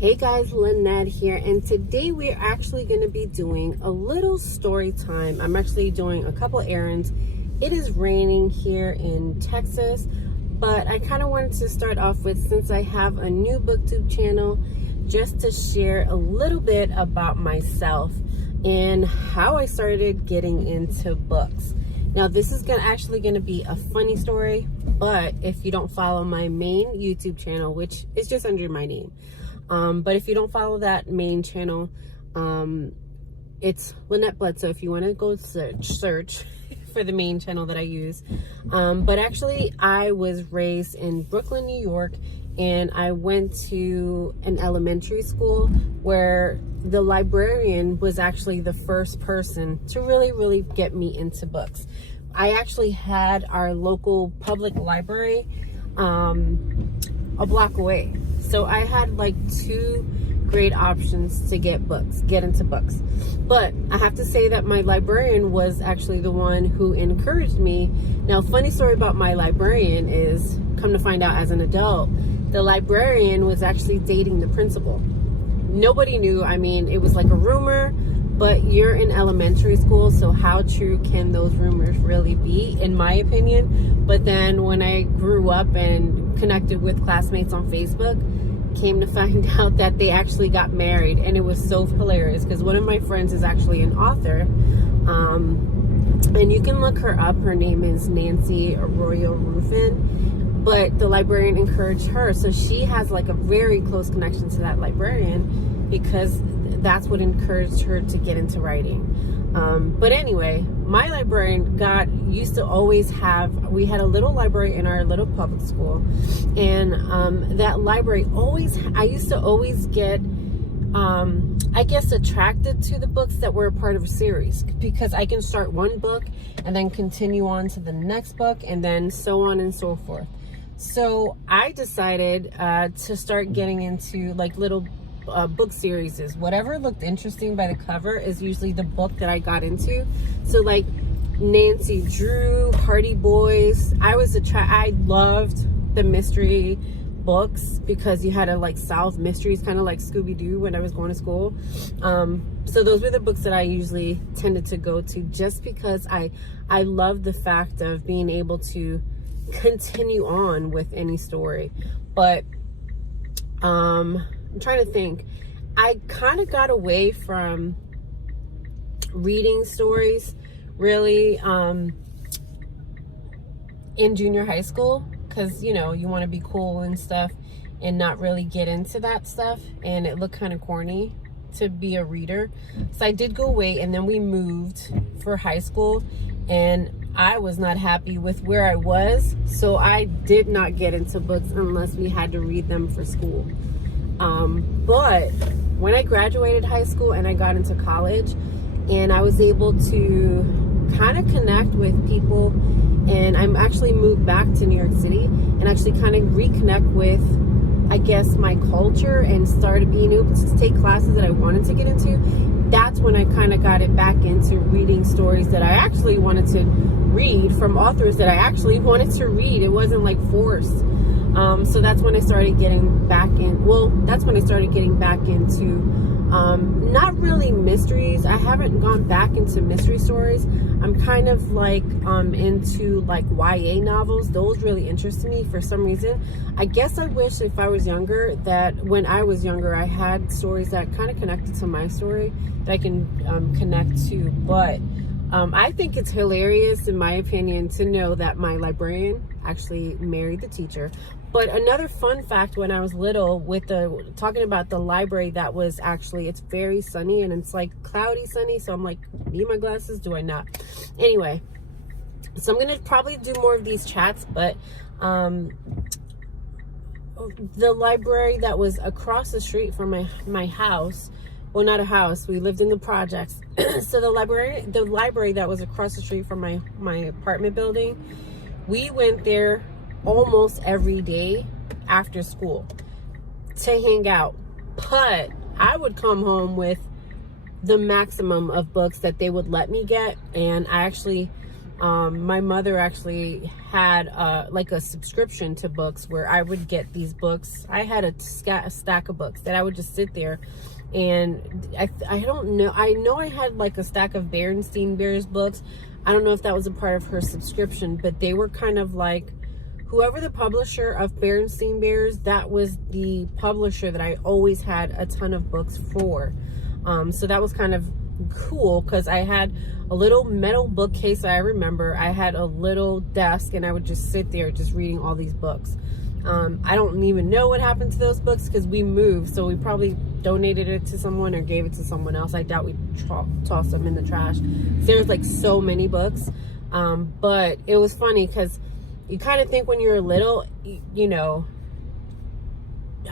Hey guys, Lynette here, and today we're actually going to be doing a little story time. I'm actually doing a couple errands. It is raining here in Texas, but I kind of wanted to start off with, since I have a new booktube channel, just to share a little bit about myself and how I started getting into books. Now, this is actually going to be a funny story, but if you don't follow my main YouTube channel, which is just under my name, but if you don't follow that main channel, it's Lynette Bledsoe. If you want to go search for the main channel that I use. But actually, I was raised in Brooklyn, New York, and I went to an elementary school where the librarian was actually the first person to really get me into books. I actually had our local public library a block away. So I had like two great options to get into books. But I have to say that my librarian was actually the one who encouraged me. Now, funny story about my librarian is, come to find out as an adult, the librarian was actually dating the principal. Nobody knew. I mean, it was like a rumor, but you're in elementary school, so how true can those rumors really be, in my opinion? But then when I grew up and connected with classmates on Facebook, came to find out that they actually got married, and it was so hilarious because one of my friends is actually an author, and you can look her up. Her name is Nancy Arroyo Rufin, but the librarian encouraged her, so she has like a very close connection to that librarian because that's what encouraged her to get into writing. But anyway, my librarian used to always have, we had a little library in our little public school, and that library I used to always get, I guess, attracted to the books that were a part of a series, because I can start one book and then continue on to the next book and then so on and so forth. So I decided to start getting into like little book series. Whatever looked interesting by the cover is usually the book that I got into. So like Nancy Drew, Hardy Boys. I loved the mystery books because you had to like solve mysteries, kind of like Scooby-Doo when I was going to school. So those were the books that I usually tended to go to, just because I love the fact of being able to continue on with any story. But I'm trying to think. I kind of got away from reading stories really in junior high school, because you want to be cool and stuff and not really get into that stuff, and it looked kind of corny to be a reader. So I did go away, and then we moved for high school, and I was not happy with where I was, so I did not get into books unless we had to read them for school. But when I graduated high school and I got into college, and I was able to kind of connect with people, and I'm actually moved back to New York City and actually kind of reconnect with, I guess, my culture, and started being able to take classes that I wanted to get into. That's when I kind of got it back into reading stories that I actually wanted to read from authors that I actually wanted to read. It wasn't like forced. So that's when I started getting back into not really mysteries. I haven't gone back into mystery stories. I'm kind of like into like YA novels. Those really interest me for some reason. I guess I wish, if I was younger, that when I was younger I had stories that kind of connected to my story that I can connect to. But I think it's hilarious, in my opinion, to know that my librarian actually married the teacher. But another fun fact, when I was little, talking about the library, that was actually, it's very sunny, and it's like cloudy sunny. So I'm like, need my glasses? Do I not? Anyway, so I'm going to probably do more of these chats, but the library that was across the street from my house, well, not a house, we lived in the projects. So the library that was across the street from my apartment building, we went there almost every day after school to hang out. But I would come home with the maximum of books that they would let me get, and I actually My mother actually had like a subscription to books where I would get these books. I had a stack of books that I would just sit there, and I don't know. I know I had like a stack of Berenstain Bears books. I don't know if that was a part of her subscription, but they were kind of like, whoever the publisher of Berenstain Bears, that was the publisher that I always had a ton of books for. So that was kind of cool, because I had a little metal bookcase. I remember I had a little desk, and I would just sit there just reading all these books. I don't even know what happened to those books, because we moved, so we probably donated it to someone or gave it to someone else. I doubt we tossed them in the trash. There's like so many books, but it was funny because you kind of think when you're little, you know,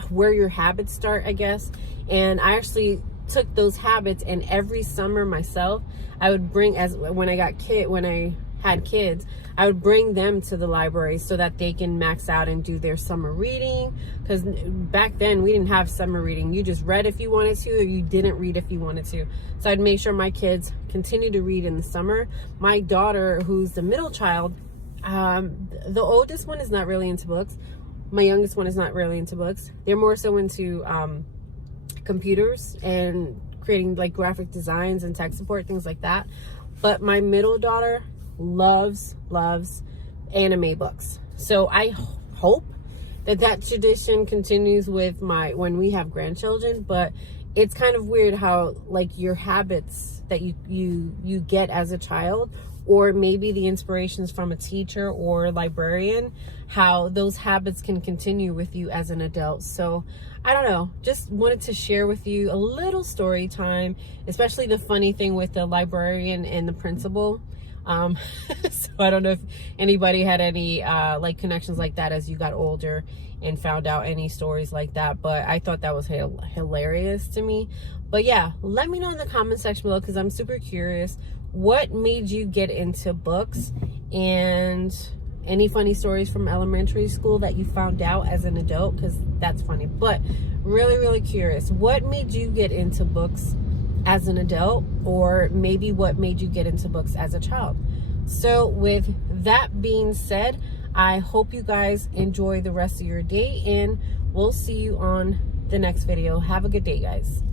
where your habits start, I guess. And I actually took those habits, and every summer myself, I would bring, when I had kids, I would bring them to the library so that they can max out and do their summer reading, because back then we didn't have summer reading. You just read if you wanted to, or you didn't read if you wanted to. So I'd make sure my kids continue to read in the summer. My daughter, who's the middle child, the oldest one is not really into books. My youngest one is not really into books. They're more so into computers and creating like graphic designs and tech support, things like that. But my middle daughter loves anime books. So I hope that tradition continues with when we have grandchildren. But it's kind of weird how like your habits that you get as a child, or maybe the inspirations from a teacher or librarian, how those habits can continue with you as an adult. So I don't know, just wanted to share with you a little story time, especially the funny thing with the librarian and the principal. So I don't know if anybody had any like connections like that as you got older and found out any stories like that, but I thought that was hilarious to me. But yeah, let me know in the comment section below, because I'm super curious. What made you get into books, and any funny stories from elementary school that you found out as an adult, because that's funny. But really curious, what made you get into books as an adult, or maybe what made you get into books as a child? So with that being said, I hope you guys enjoy the rest of your day, and we'll see you on the next video. Have a good day, guys.